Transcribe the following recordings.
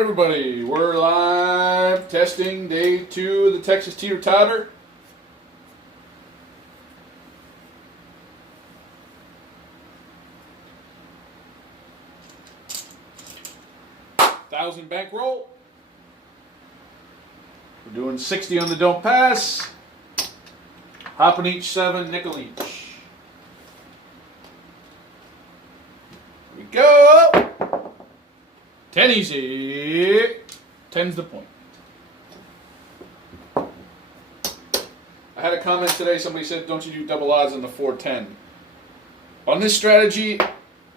Alright everybody, we're live testing day 2 of the Texas Teeter Totter. $1,000 bankroll. We're doing 60 on the don't pass. Hopping each 7, nickel each. Here we go. 10 easy. 10's the point. I had a comment today, somebody said, don't you do double odds on the 410? On this strategy,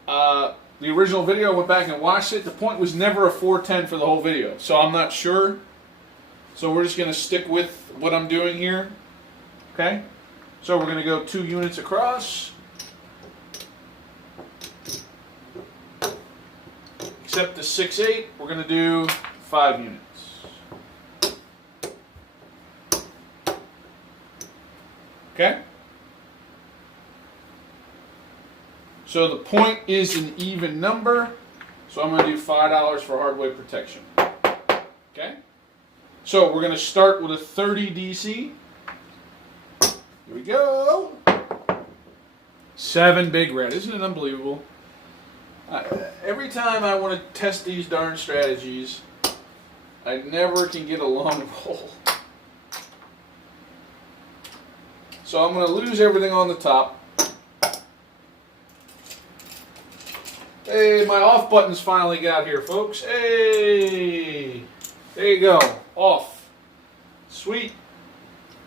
the original video, I went back and watched it. The point was never a 410 for the whole video, so I'm not sure. So we're just going to stick with what I'm doing here. Okay? So we're going to go 2 units across. Except the 6-8, we're going to do 5 units. Okay? So the point is an even number, so I'm going to do $5 for hardware protection. Okay? So we're going to start with a 30 DC. Here we go. 7 big red. Isn't it unbelievable? Every time I want to test these darn strategies, I never can get a long roll. So I'm going to lose everything on the top. Hey, my off button's finally got here, folks. Hey! There you go. Off. Sweet.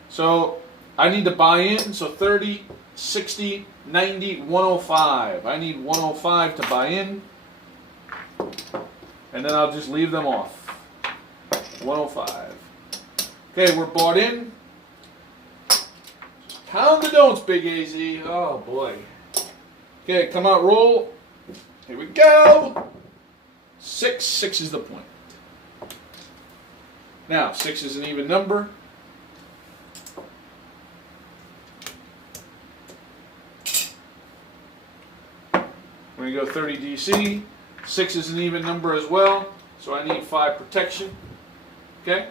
So I need to buy in. So 30, 60, 90, 105. I need 105 to buy in. And then I'll just leave them off. 105. Okay, we're bought in. Pound the don'ts, Big AZ. Oh, boy. Okay, come out, roll. Here we go. 6. 6 is the point. Now, 6 is an even number. We're going to go 30 DC. 6 is an even number as well, so I need 5 protection. Okay?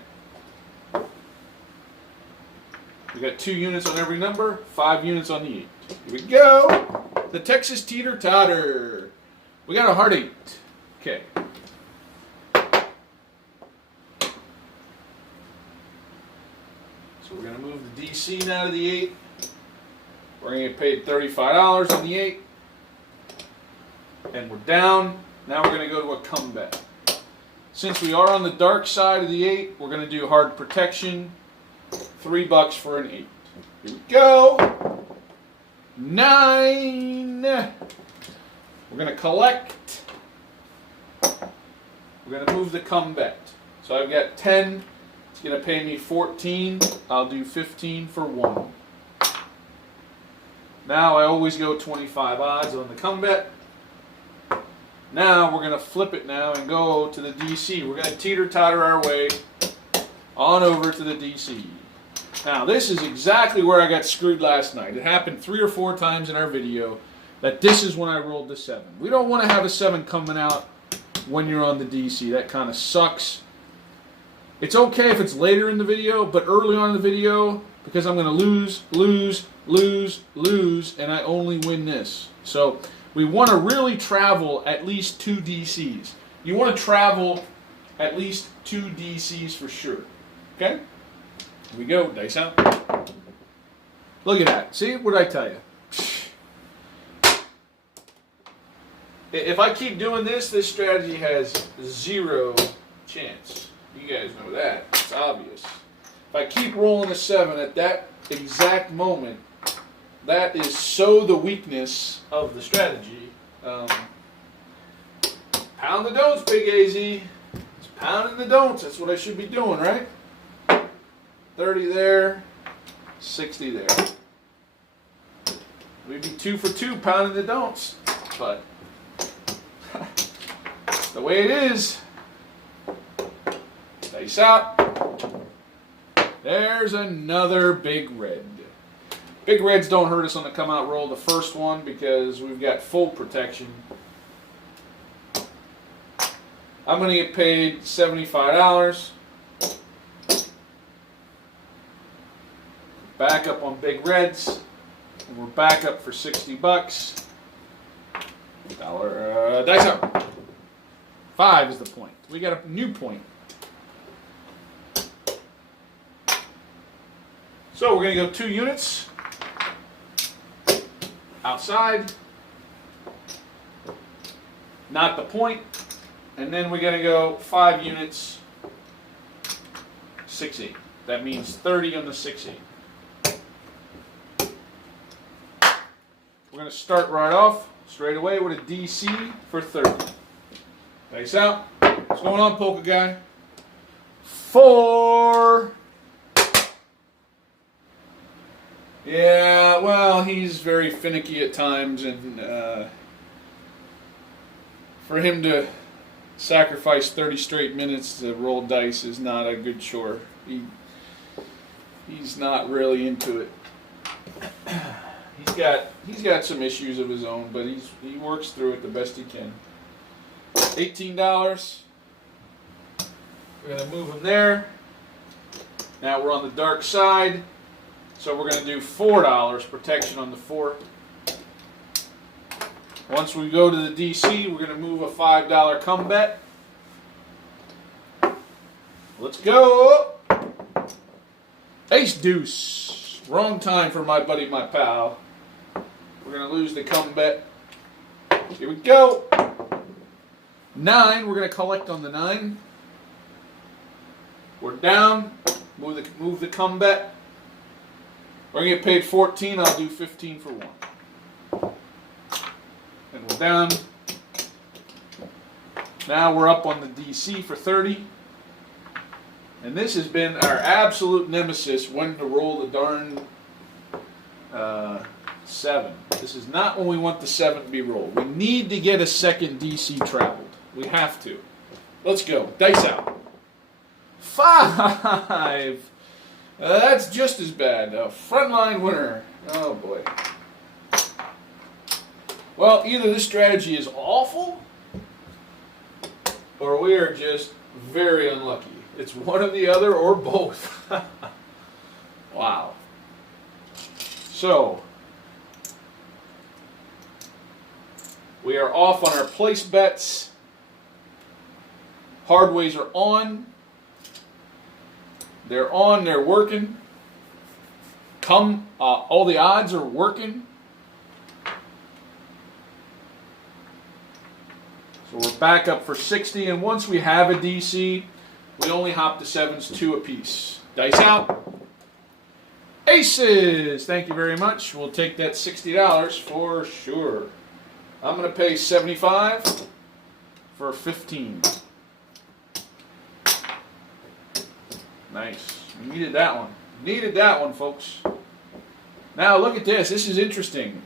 We got 2 units on every number, 5 units on the 8. Here we go. The Texas Teeter Totter. We got a hard 8. Okay. So we're going to move the DC now to the 8. We're going to get paid $35 on the 8. And we're down. Now we're going to go to a comeback. Since we are on the dark side of the 8, we're going to do hard protection. $3 for an 8. Here we go. 9. We're going to collect. We're going to move the comeback. So I've got 10. It's going to pay me 14. I'll do 15 for 1. Now I always go 25 odds on the comeback. Now we're going to flip it now and go to the DC. We're going to teeter-totter our way on over to the DC. Now this is exactly where I got screwed last night. It happened 3 or 4 times in our video that this is when I rolled the 7. We don't want to have a 7 coming out when you're on the DC. That kind of sucks. It's okay if it's later in the video, but early on in the video, because I'm going to lose, lose, lose, lose, and I only win this. So we want to really travel at least 2 DCs. You want to travel at least 2 DCs for sure. Okay? Here we go. Dice out. Look at that. See? What did I tell you? If I keep doing this, this strategy has 0 chance. You guys know that. It's obvious. If I keep rolling a 7 at that exact moment, that is so the weakness of the strategy. Pound the don'ts, Big AZ. It's pounding the don'ts. That's what I should be doing, right? 30 there, 60 there. We'd be 2 for 2 pounding the don'ts, but the way it is. Dice out. There's another big red. Big reds don't hurt us on the come out roll, the first one, because we've got full protection. I'm going to get paid $75. Back up on big reds. And we're back up for $60. Dice up. 5 is the point. We got a new point. So we're going to go 2 units. Outside. Not the point. And then we're going to go 5 units. 6-8. That means 30 on the 6-8. We're going to start right off straight away with a DC for 30. Dice out. What's going on, Polka Guy? 4. Yeah, well, he's very finicky at times, and for him to sacrifice 30 straight minutes to roll dice is not a good chore. He's not really into it. He's got some issues of his own, but he works through it the best he can. $18. We're going to move him there. Now we're on the dark side, so we're going to do $4 protection on the 4. Once we go to the DC, we're going to move a $5 come bet. Let's go. Ace deuce. Wrong time for my buddy, my pal. We're going to lose the come bet. Here we go. 9. We're going to collect on the 9. We're down. Move the come bet. We're going to get paid 14. I'll do 15 for 1. And we're down. Now we're up on the DC for 30. And this has been our absolute nemesis, when to roll the darn 7. This is not when we want the 7 to be rolled. We need to get a second DC traveled. We have to. Let's go. Dice out. 5. That's just as bad. A frontline winner. Oh boy. Well, either this strategy is awful, or we are just very unlucky. It's one or the other, or both. Wow. So, we are off on our place bets. Hardways are on. They're on, they're working. All the odds are working. So we're back up for 60, and once we have a DC, we only hop the 7s 2 apiece. Dice out. Aces! Thank you very much. We'll take that $60 for sure. I'm going to pay $75 for 15. Nice. We needed that one. Needed that one, folks. Now look at this. This is interesting.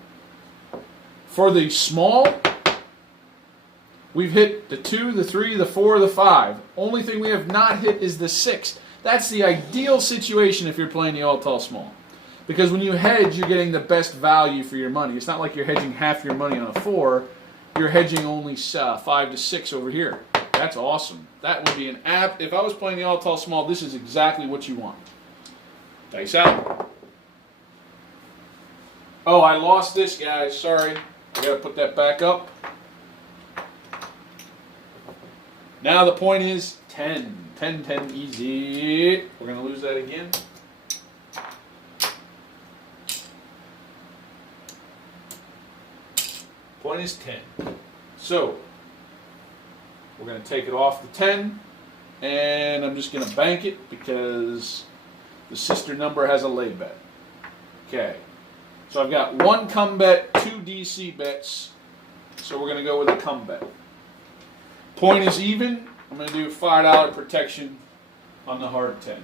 For the small, we've hit the 2, the 3, the 4, the 5. Only thing we have not hit is the 6. That's the ideal situation if you're playing the all tall small. Because when you hedge, you're getting the best value for your money. It's not like you're hedging half your money on a 4. You're hedging only 5 to 6 over here. That's awesome. That would be an app. If I was playing the all tall small, this is exactly what you want. Dice out. Oh, I lost this, guys. Sorry. I got to put that back up. Now the point is 10. 10, 10, easy. We're going to lose that again. Point is 10. So, we're going to take it off the 10, and I'm just going to bank it because the sister number has a lay bet. Okay. So I've got 1 come bet, 2 DC bets, so we're going to go with a come bet. Point is even. I'm going to do $5 protection on the hard 10.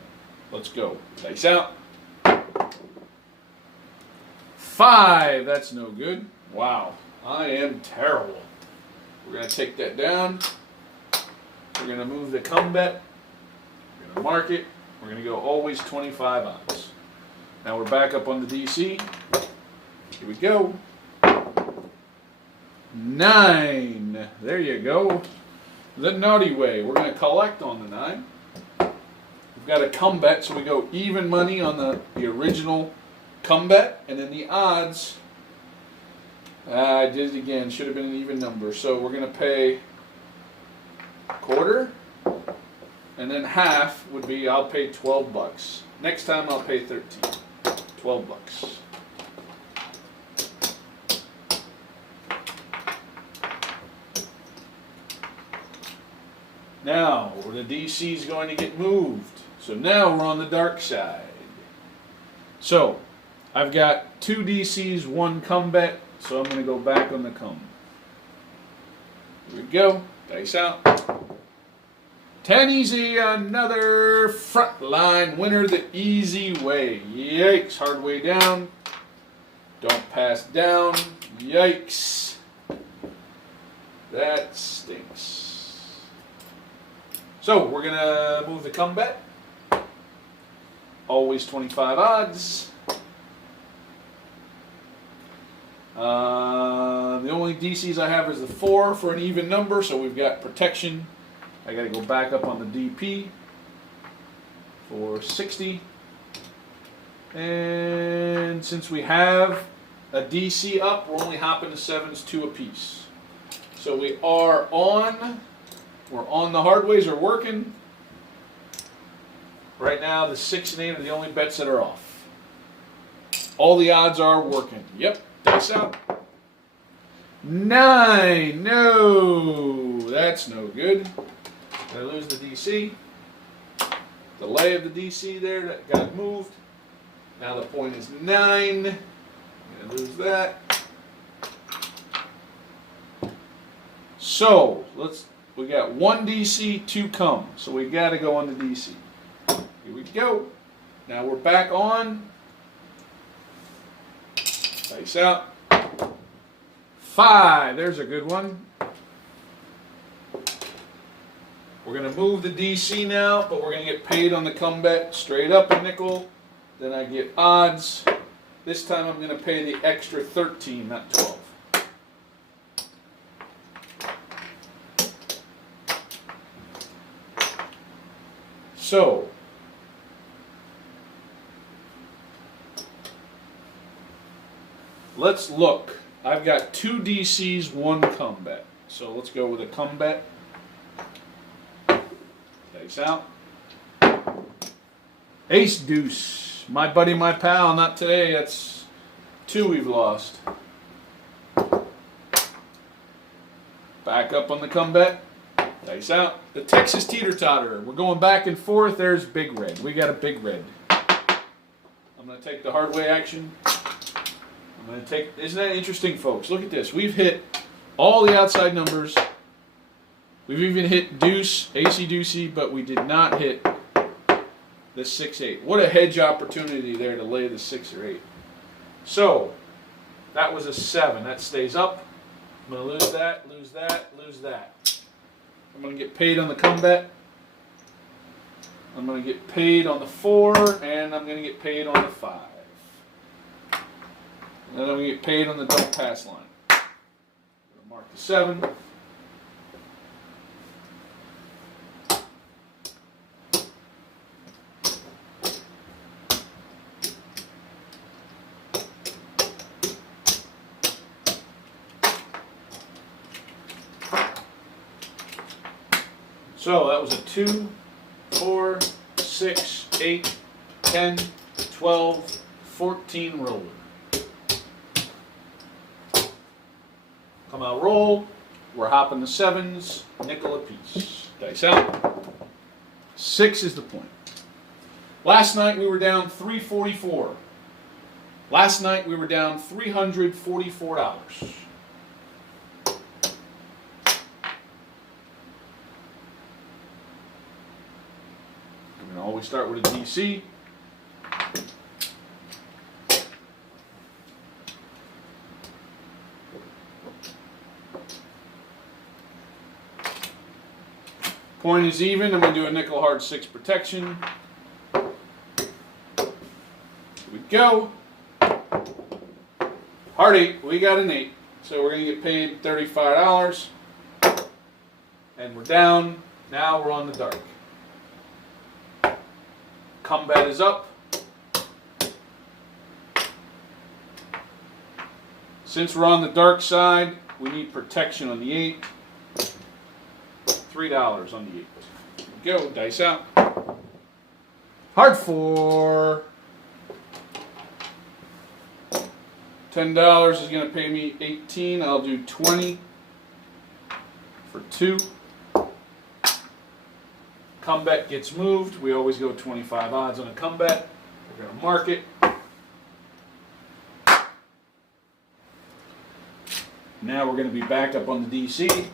Let's go. Dice out. 5. That's no good. Wow. I am terrible. We're going to take that down. We're going to move the come bet. We're going to mark it. We're going to go always 25 odds. Now we're back up on the DC. Here we go. 9. There you go. The naughty way. We're going to collect on the 9. We've got a come bet, so we go even money on the original come bet, and then the odds. I did it again. Should have been an even number. So we're going to pay a quarter, and then half would be I'll pay $12. Next time I'll pay 13. $12. Now, the DC is going to get moved. So now we're on the dark side. So, I've got 2 DCs, 1 come bet, so I'm going to go back on the come. Here we go. Dice out. 10 easy, another frontline winner the easy way. Yikes, hard way down. Don't pass down. Yikes. That stinks. So, we're going to move the come bet. Always 25 odds. The only DCs I have is the 4 for an even number, so we've got protection. I got to go back up on the DP for 60. And since we have a DC up, we're only hopping to 7s 2 apiece. So we are on. We're on the hard ways are working. Right now, the 6 and 8 are the only bets that are off. All the odds are working. Yep, dice out. 9. No, that's no good. Did I lose the DC? Delay of the DC there that got moved. Now the point is 9. I'm going to lose that. So, we got 1 DC, 2 come. So we got to go on the DC. Here we go. Now we're back on. Dice out. 5. There's a good one. We're going to move the DC now, but we're going to get paid on the come bet straight up a nickel. Then I get odds. This time I'm going to pay the extra 13, not 12. So, let's look. I've got 2 DCs, 1 come bet. So let's go with a come bet. Dice out. Ace deuce. My buddy, my pal. Not today. That's 2 we've lost. Back up on the come bet. Dice out. The Texas Teeter Totter. We're going back and forth. There's big red. We got a big red. I'm going to take the hard way action. I'm going to take. Isn't that interesting, folks? Look at this. We've hit all the outside numbers. We've even hit deuce, AC deucey, but we did not hit the 6-8. What a hedge opportunity there to lay the 6 or 8. So, that was a 7. That stays up. I'm going to lose that, lose that, lose that. I'm going to get paid on the come bet. I'm going to get paid on the 4, and I'm going to get paid on the 5. And then I'm going to get paid on the don't pass line. I'm going to mark the 7. So that was a 2, 4, 6, 8, 10, 12, 14 roller. Come out roll. We're hopping the 7s, nickel apiece. Dice out. 6 is the point. Last night we were down $344. Last night we were down $344. I'm going to always start with a DC. Point is even. I'm going to do a nickel hard 6 protection. Here we go. Hard 8. We got an 8. So we're going to get paid $35. And we're down. Now we're on the dark. Combat is up. Since we're on the dark side, we need protection on the 8. $3 on the 8. Here we go. Dice out. Hard 4. $10 is going to pay me 18. I'll do 20 for 2. Comeback gets moved. We always go 25 odds on a comeback. We're going to mark it. Now we're going to be back up on the DC.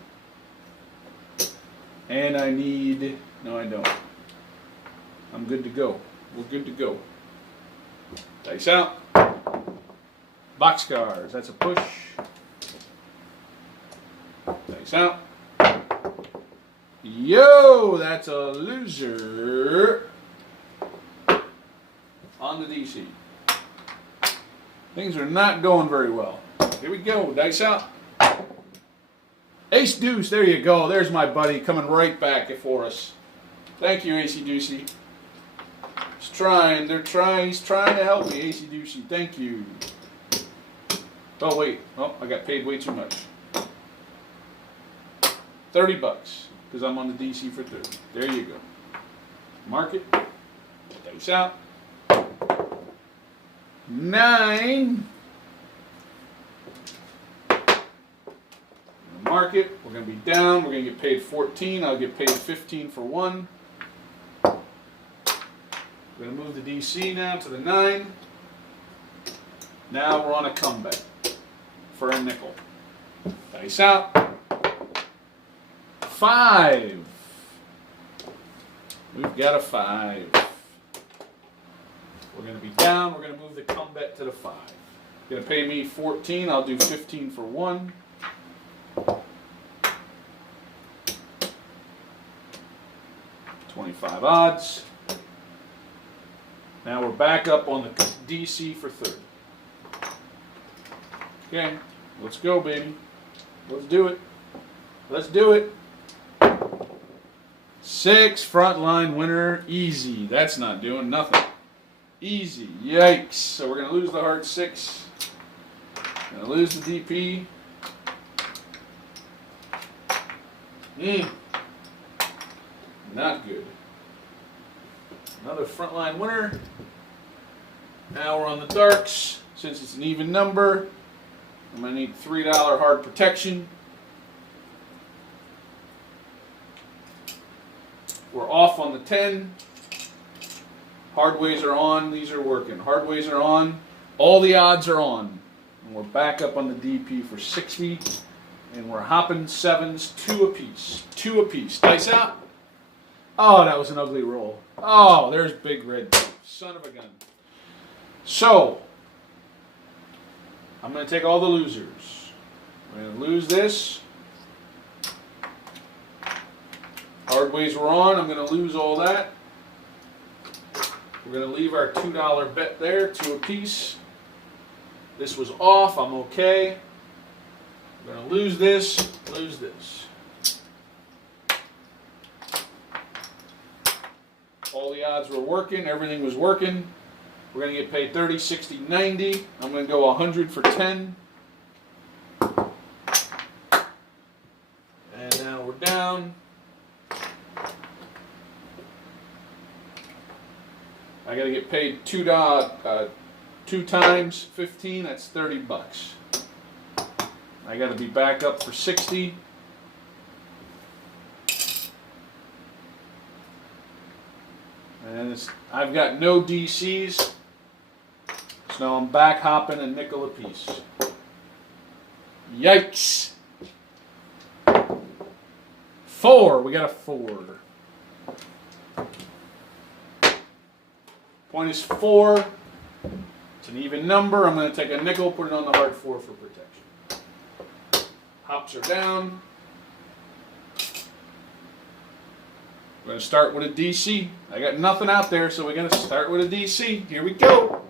And I need... No, I don't. I'm good to go. We're good to go. Dice out. Boxcars. That's a push. Dice out. Yo, that's a loser on the DC. Things are not going very well. Here we go. Dice out. Ace Deuce. There you go. There's my buddy coming right back for us. Thank you, Acey Deucey. He's trying. He's trying to help me, Acey Deucey. Thank you. Oh, wait. Oh, I got paid way too much. $30. Because I'm on the DC for 30. There you go. Mark it. Dice out. 9. Mark it. We're going to be down. We're going to get paid 14. I'll get paid 15 for 1. We're going to move the DC now to the 9. Now we're on a comeback for a nickel. Dice out. 5. We've got a 5. We're going to be down. We're going to move the comeback to the 5. Going to pay me 14. I'll do 15 for 1. $25 odds. Now we're back up on the DC for 30. Okay, let's go, baby. Let's do it. Let's do it. 6, frontline winner, easy. That's not doing nothing. Easy, yikes. So we're going to lose the hard 6. Going to lose the DP. Not good. Another frontline winner. Now we're on the darks. Since it's an even number, I'm going to need $3 hard protection. We're off on the 10. Hardways are on. These are working. Hardways are on. All the odds are on. And we're back up on the DP for 60. And we're hopping 7s, 2 apiece. 2 apiece. Dice out. Oh, that was an ugly roll. Oh, there's Big Red. Son of a gun. So, I'm going to take all the losers. We're going to lose this. Hardways were on. I'm going to lose all that. We're going to leave our $2 bet there, 2 apiece. This was off. I'm okay. We're going to lose this, lose this. All the odds were working. Everything was working. We're going to get paid 30, 60, 90. I'm going to go 100 for 10. And now we're down. I got to get paid two times 15. That's $30. I got to be back up for 60. And I've got no DCs, so I'm back hopping a nickel apiece. Yikes! 4. We got a 4. Point is 4. It's an even number. I'm going to take a nickel, put it on the hard 4 for protection. Hops are down. We're going to start with a DC. I got nothing out there, so we're going to start with a DC. Here we go.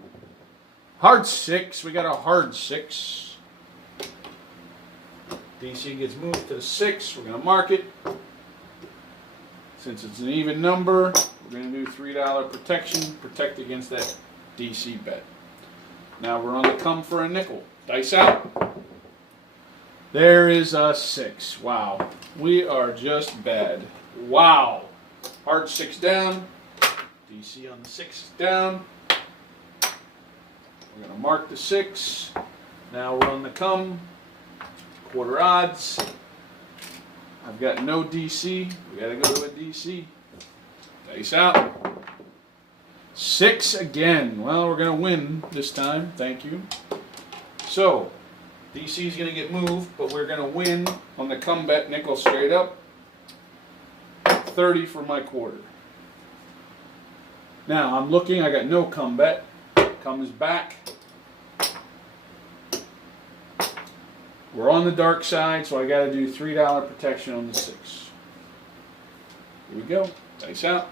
Hard 6. We got a hard 6. DC gets moved to the 6. We're going to mark it. Since it's an even number, we're going to do $3 protection, protect against that DC bet. Now we're on the come for a nickel. Dice out. There is a 6. Wow. We are just bad. Wow. Hard 6 down. DC on the 6 down. We're going to mark the 6. Now we're on the come. Quarter odds. I've got no DC. We got to go to a DC. Dice out. 6 again. Well, we're going to win this time. Thank you. So, DC is going to get moved, but we're going to win on the come bet nickel straight up. 30 for my quarter. Now, I'm looking. I got no come bet. Comes back. We're on the dark side, so I got to do $3 protection on the 6. Here we go. Dice out.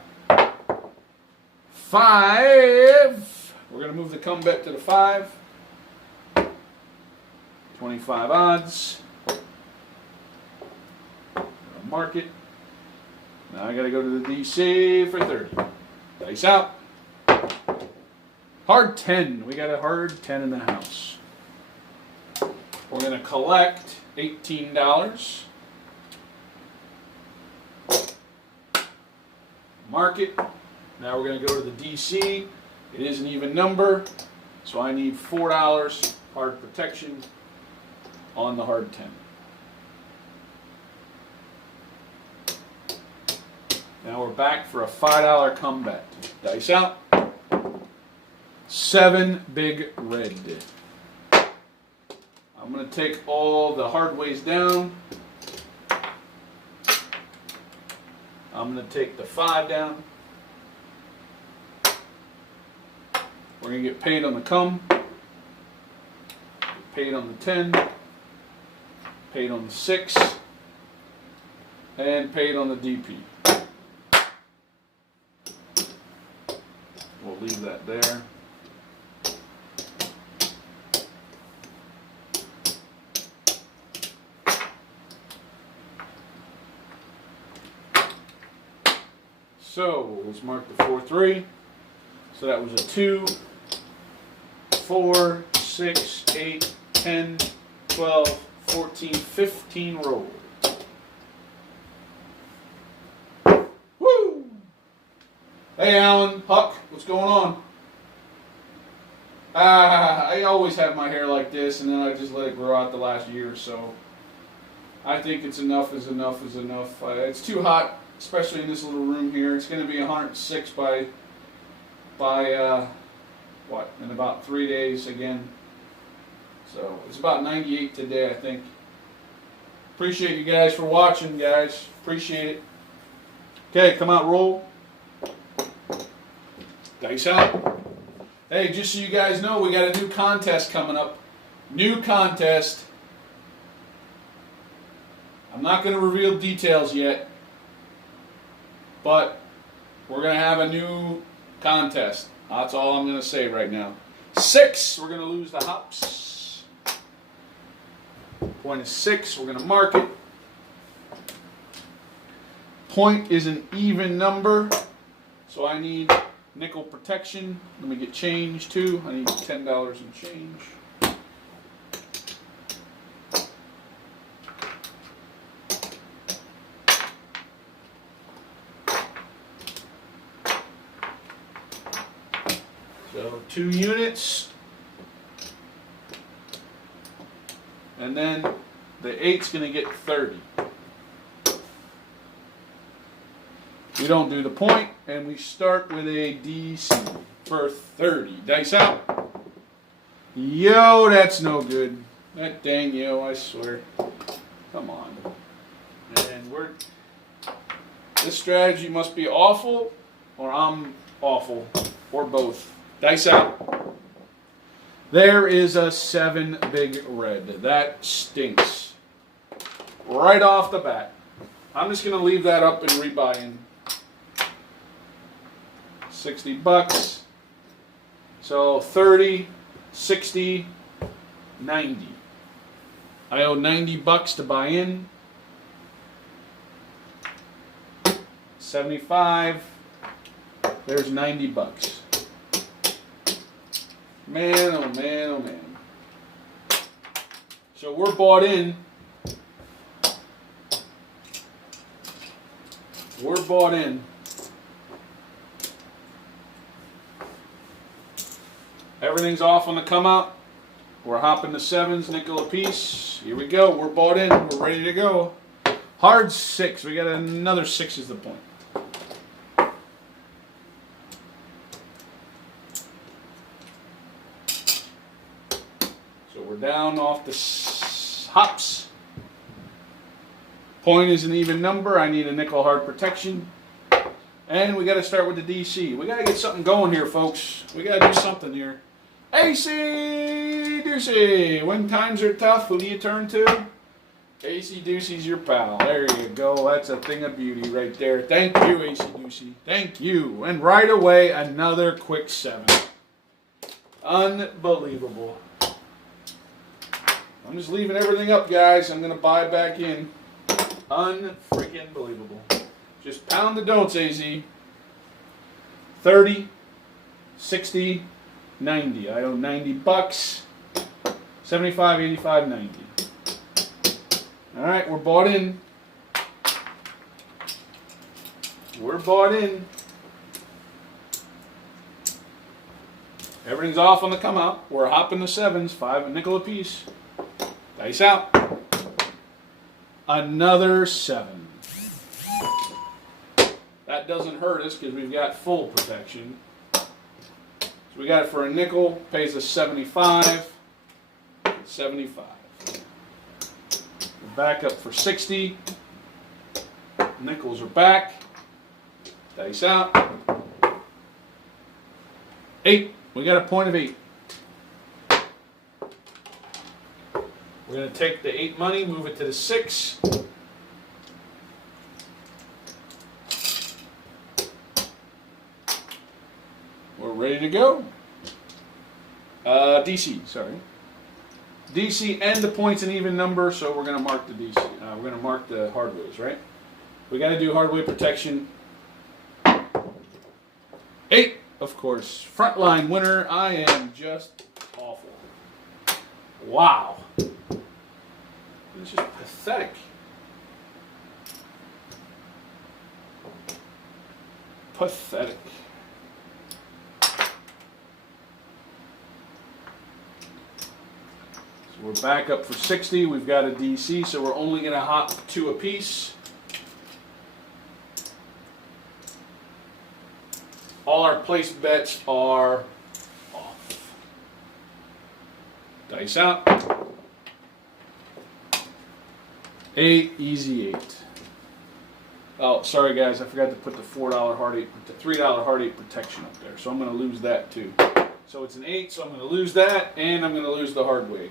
5. We're going to move the come bet to the 5. 25 odds. Mark it. Now I got to go to the DC for 30. Dice out. Hard 10. We got a hard 10 in the house. We're going to collect $18. Mark it. Now we're going to go to the DC. It is an even number, so I need $4 hard protection on the hard 10. Now we're back for a $5 come bet. Dice out. 7 big red. I'm going to take all the hard ways down. I'm going to take the 5 down. We're going to get paid on the come, paid on the 10, paid on the 6, and paid on the DP. We'll leave that there. So let's mark the 4-3. So that was a 2, 4, 6, 8, 10, 12, 14, 15 roll. Woo! Hey Alan, Huck, what's going on? I always have my hair like this, and then I just let it grow out the last year or so. I think it's enough is enough is enough. It's too hot, especially in this little room here. It's going to be 106 by what, in about 3 days again. So it's about 98 today, I think. Appreciate you guys for watching, guys. Appreciate it. Okay, come out, roll. Dice out. Hey, just so you guys know, we got a new contest coming up. New contest. I'm not going to reveal details yet, but we're going to have a new contest. That's all I'm going to say right now. 6, we're going to lose the hops. Point is 6, we're going to mark it. Point is an even number, so I need nickel protection. Let me get change too. I need $10 in change. So 2 units, and then the 8's going to get 30. We don't do the point, and we start with a DC for 30. Dice out. Yo, that's no good. That dang yo, I swear. Come on. And this strategy must be awful, or I'm awful, or both. Dice out. There is a 7 big red. That stinks. Right off the bat. I'm just going to leave that up and rebuy in. $60. So 30, 60, 90. I owe $90 to buy in. 75. There's 90 bucks. Man, oh man, oh man. So we're bought in. We're bought in. Everything's off on the come out. We're hopping the sevens, nickel a piece. Here we go. We're bought in. We're ready to go. Hard 6. We got another 6 is the point. So we're down off the hops. Point is an even number. I need a nickel hard protection. And we got to start with the DC. We got to get something going here, folks. We got to do something here. AC Deucey. When times are tough, who do you turn to? AC Deucey's your pal. There you go. That's a thing of beauty right there. Thank you, AC Deucey. Thank you. And right away, another quick 7. Unbelievable. I'm just leaving everything up, guys. I'm going to buy back in. Unfreaking believable. Just pound the don'ts, AZ. 30, 60, 90. I owe 90 bucks. 75, 85, 90. All right, we're bought in. We're bought in. Everything's off on the come out. We're hopping the 7s, 5 a nickel a piece. Dice out. Another 7. That doesn't hurt us because we've got full protection. So we got it for a nickel. Pays us 75. 75. We're back up for 60. Nickels are back. Dice out. 8. We got a point of 8. We're going to take the 8 money, move it to the 6. We're ready to go. DC, sorry. DC and the point's an even number, so we're going to mark the DC. We're going to mark the hardways, right? We got to do hardway protection. 8, of course. Frontline winner. I am just awful. Wow. It's just pathetic. Pathetic. So we're back up for 60. We've got a DC, so we're only going to hop 2 apiece. All our placed bets are off. Dice out. 8, easy 8. Oh, sorry guys, I forgot to put the $4 hard 8, the $3 hard 8 protection up there. So I'm going to lose that too. So it's an 8, so I'm going to lose that, and I'm going to lose the hard way.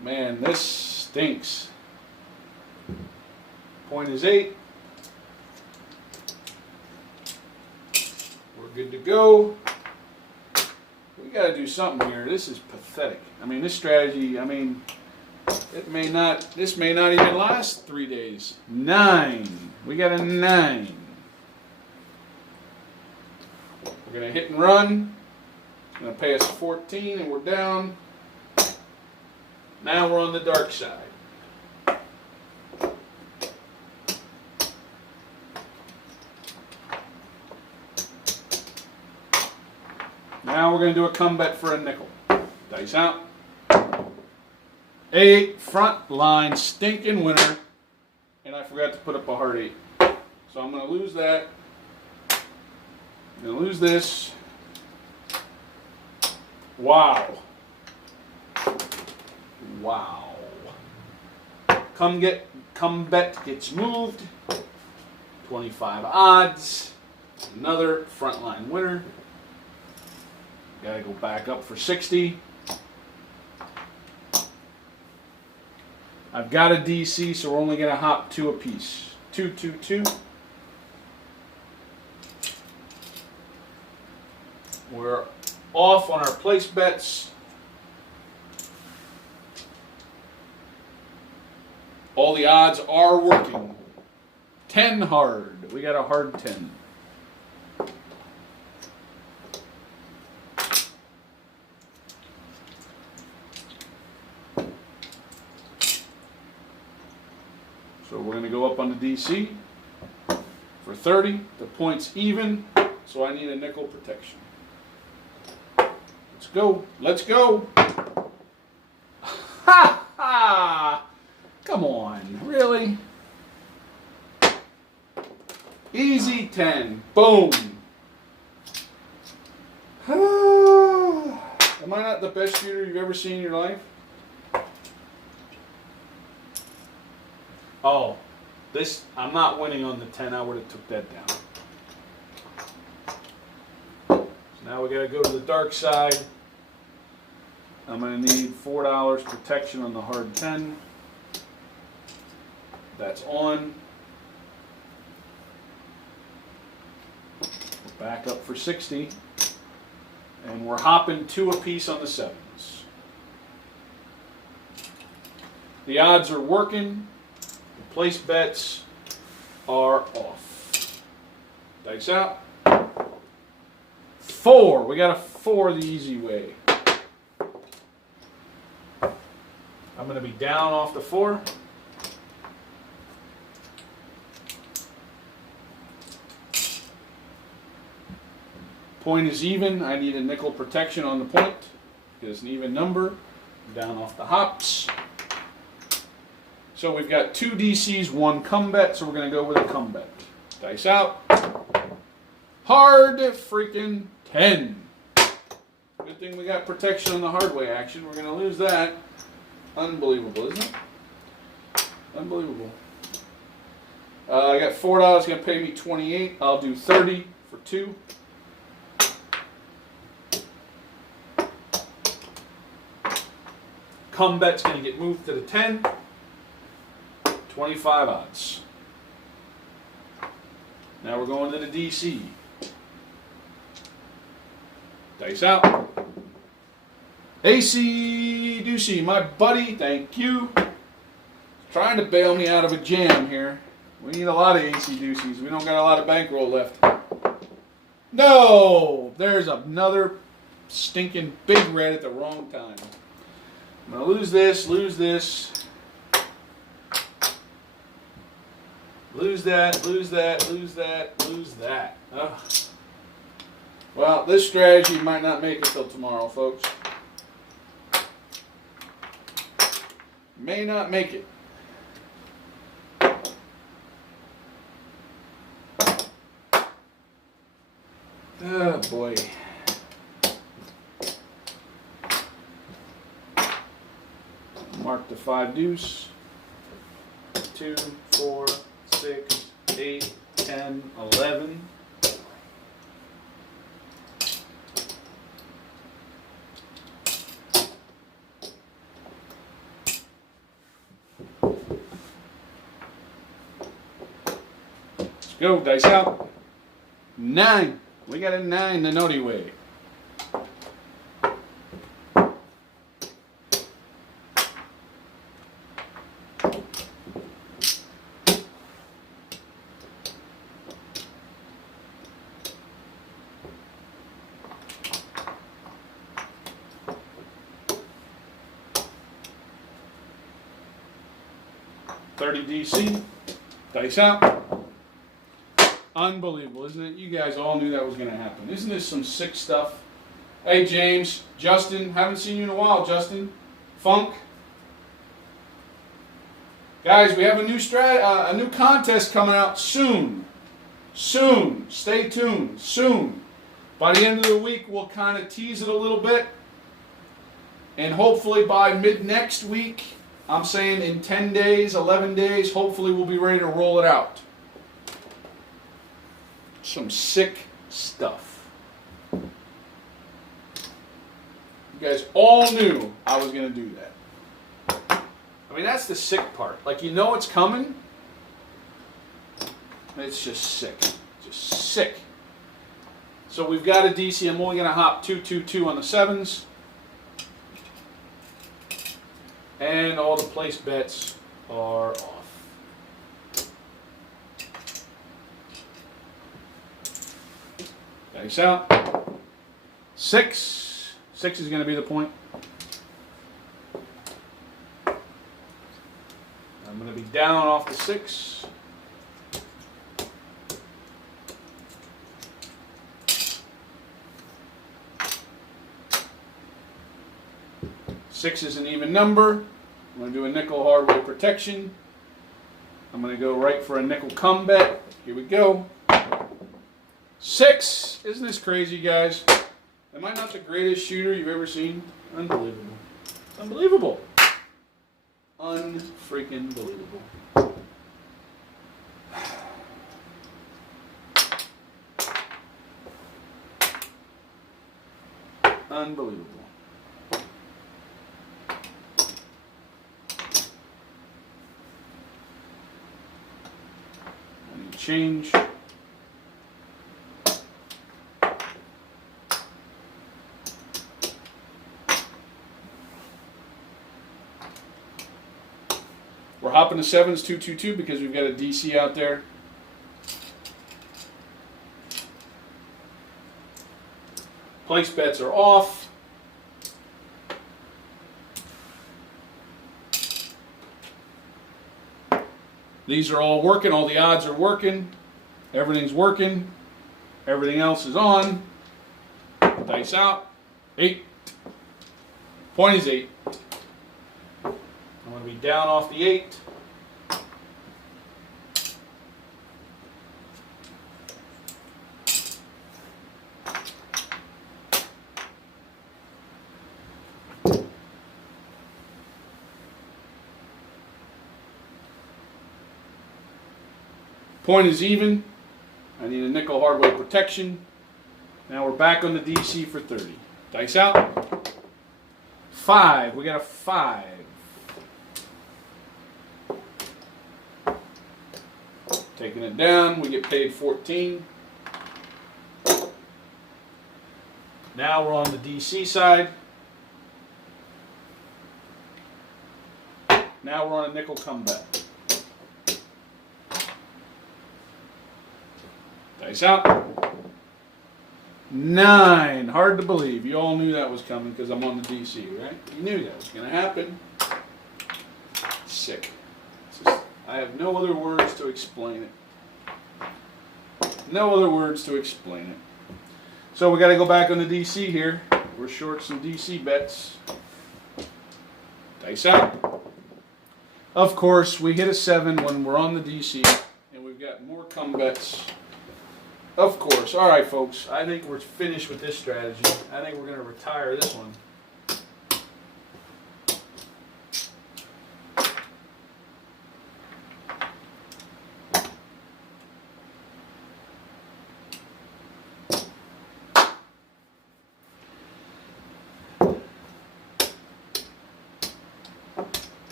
Man, this stinks. Point is 8. We're good to go. We got to do something here. This is pathetic. I mean, this strategy, I mean, this may not even last 3 days. 9. We got a 9. We're going to hit and run. It's going to pay us 14 and we're down. Now we're on the dark side. Now we're going to do a come bet for a nickel. Dice out. 8, front line, stinking winner. And I forgot to put up a hard 8. So I'm going to lose that. I'm going to lose this. Wow. Wow. Come bet gets moved. 25 odds. Another frontline winner. Gotta go back up for 60. I've got a DC, so we're only gonna hop 2 apiece. 2, 2, 2. We're off on our place bets. All the odds are working. 10 hard. We got a hard 10. So we're going to go up on the DC for 30. The point's even, so I need a nickel protection. Let's go. Let's go. Ha ha! Come on, really? Easy 10. Boom. Am I not the best shooter you've ever seen in your life? Oh, this, I'm not winning on the 10. I would have took that down. So now we got to go to the dark side. I'm going to need $4 protection on the hard 10. That's on. Back up for 60. And we're hopping 2 apiece on the 7s. The odds are working. The place bets are off. Dice out. 4. We got a 4 the easy way. I'm going to be down off the 4. Point is even. I need a nickel protection on the point. It's an even number. Down off the hops. So we've got 2 DCs, 1 come bet, so we're going to go with a come bet. Dice out. Hard freaking 10. Good thing we got protection on the hard way action. We're going to lose that. Unbelievable, isn't it? Unbelievable. I got $4 going to pay me 28. I'll do 30 for 2. Come bet's going to get moved to the 10. 25 odds. Now we're going to the DC. Dice out. AC Doocy, my buddy, thank you. Trying to bail me out of a jam here. We need a lot of AC Doocies. We don't got a lot of bankroll left. No! There's another stinking big red at the wrong time. I'm going to lose this, lose this. Lose that, lose that, lose that, lose that. Ugh. Well, this strategy might not make it till tomorrow, folks. May not make it. Oh, boy. Mark the 5 deuce. 2, 4, 6, 8, 10, 11. Let's go, dice out. 9. We got a 9 the naughty way. DC, dice out. Unbelievable, isn't it? You guys all knew that was going to happen. Isn't this some sick stuff? Hey, James, Justin, haven't seen you in a while, Justin. Funk. Guys, we have a new contest coming out soon. Soon. Stay tuned. Soon. By the end of the week, we'll kind of tease it a little bit. And hopefully by mid-next week, I'm saying in 10 days, 11 days, hopefully we'll be ready to roll it out. Some sick stuff. You guys all knew I was going to do that. I mean, that's the sick part. Like, you know it's coming. It's just sick. Just sick. So we've got a DC. I'm only going to hop 2, 2, 2 on the 7s. And all the place bets are off. Dice out. 6. 6 is going to be the point. I'm going to be down off the 6. Six is an even number. I'm going to do a nickel hardware protection. I'm going to go right for a nickel come bet. Here we go. 6. Isn't this crazy, guys? Am I not the greatest shooter you've ever seen? Unbelievable. Unbelievable. Unfreaking believable. Unbelievable. I need to change. We're hopping to 7s, 2-2-2 because we've got a DC out there. Place bets are off. These are all working. All the odds are working. Everything's working. Everything else is on. Dice out. 8. Point is 8. I'm going to be down off the 8. Point is even. I need a nickel hardware protection. Now we're back on the DC for 30. Dice out. 5. We got a 5. Taking it down, we get paid 14. Now we're on the DC side. Now we're on a nickel comeback. Dice out. 9. Hard to believe. You all knew that was coming because I'm on the DC, right? You knew that was going to happen. Sick. I have no other words to explain it. No other words to explain it. So we got to go back on the DC here. We're short some DC bets. Dice out. Of course, we hit a 7 when we're on the DC, and we've got more come bets. Of course. All right, folks. I think we're finished with this strategy. I think we're going to retire this one.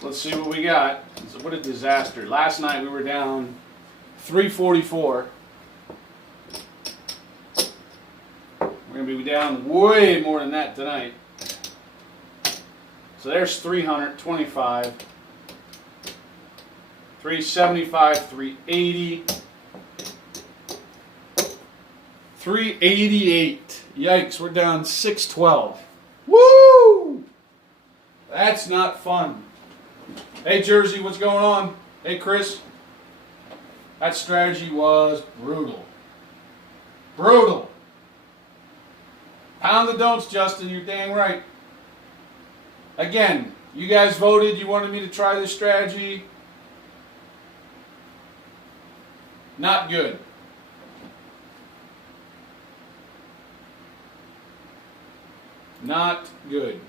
Let's see what we got. So what a disaster. Last night we were down 344. We're going to be down way more than that tonight. So there's 325. 375, 380. 388. Yikes, we're down 612. Woo! That's not fun. Hey Jersey, what's going on? Hey Chris. That strategy was brutal. Brutal. Pound the don'ts, Justin. You're dang right. Again, you guys voted. You wanted me to try this strategy. Not good. Not good.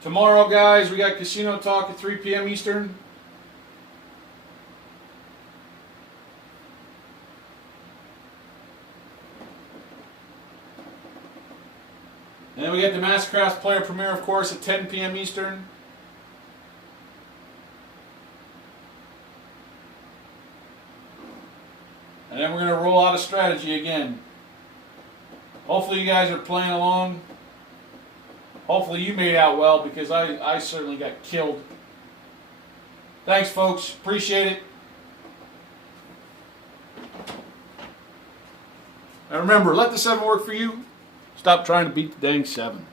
Tomorrow, guys, we got Casino Talk at 3 p.m. Eastern. And then we got the Mastercraft Player Premiere, of course, at 10 p.m. Eastern. And then we're going to roll out a strategy again. Hopefully you guys are playing along. Hopefully you made out well, because I certainly got killed. Thanks, folks. Appreciate it. And remember, let the 7 work for you. Stop trying to beat the dang 7.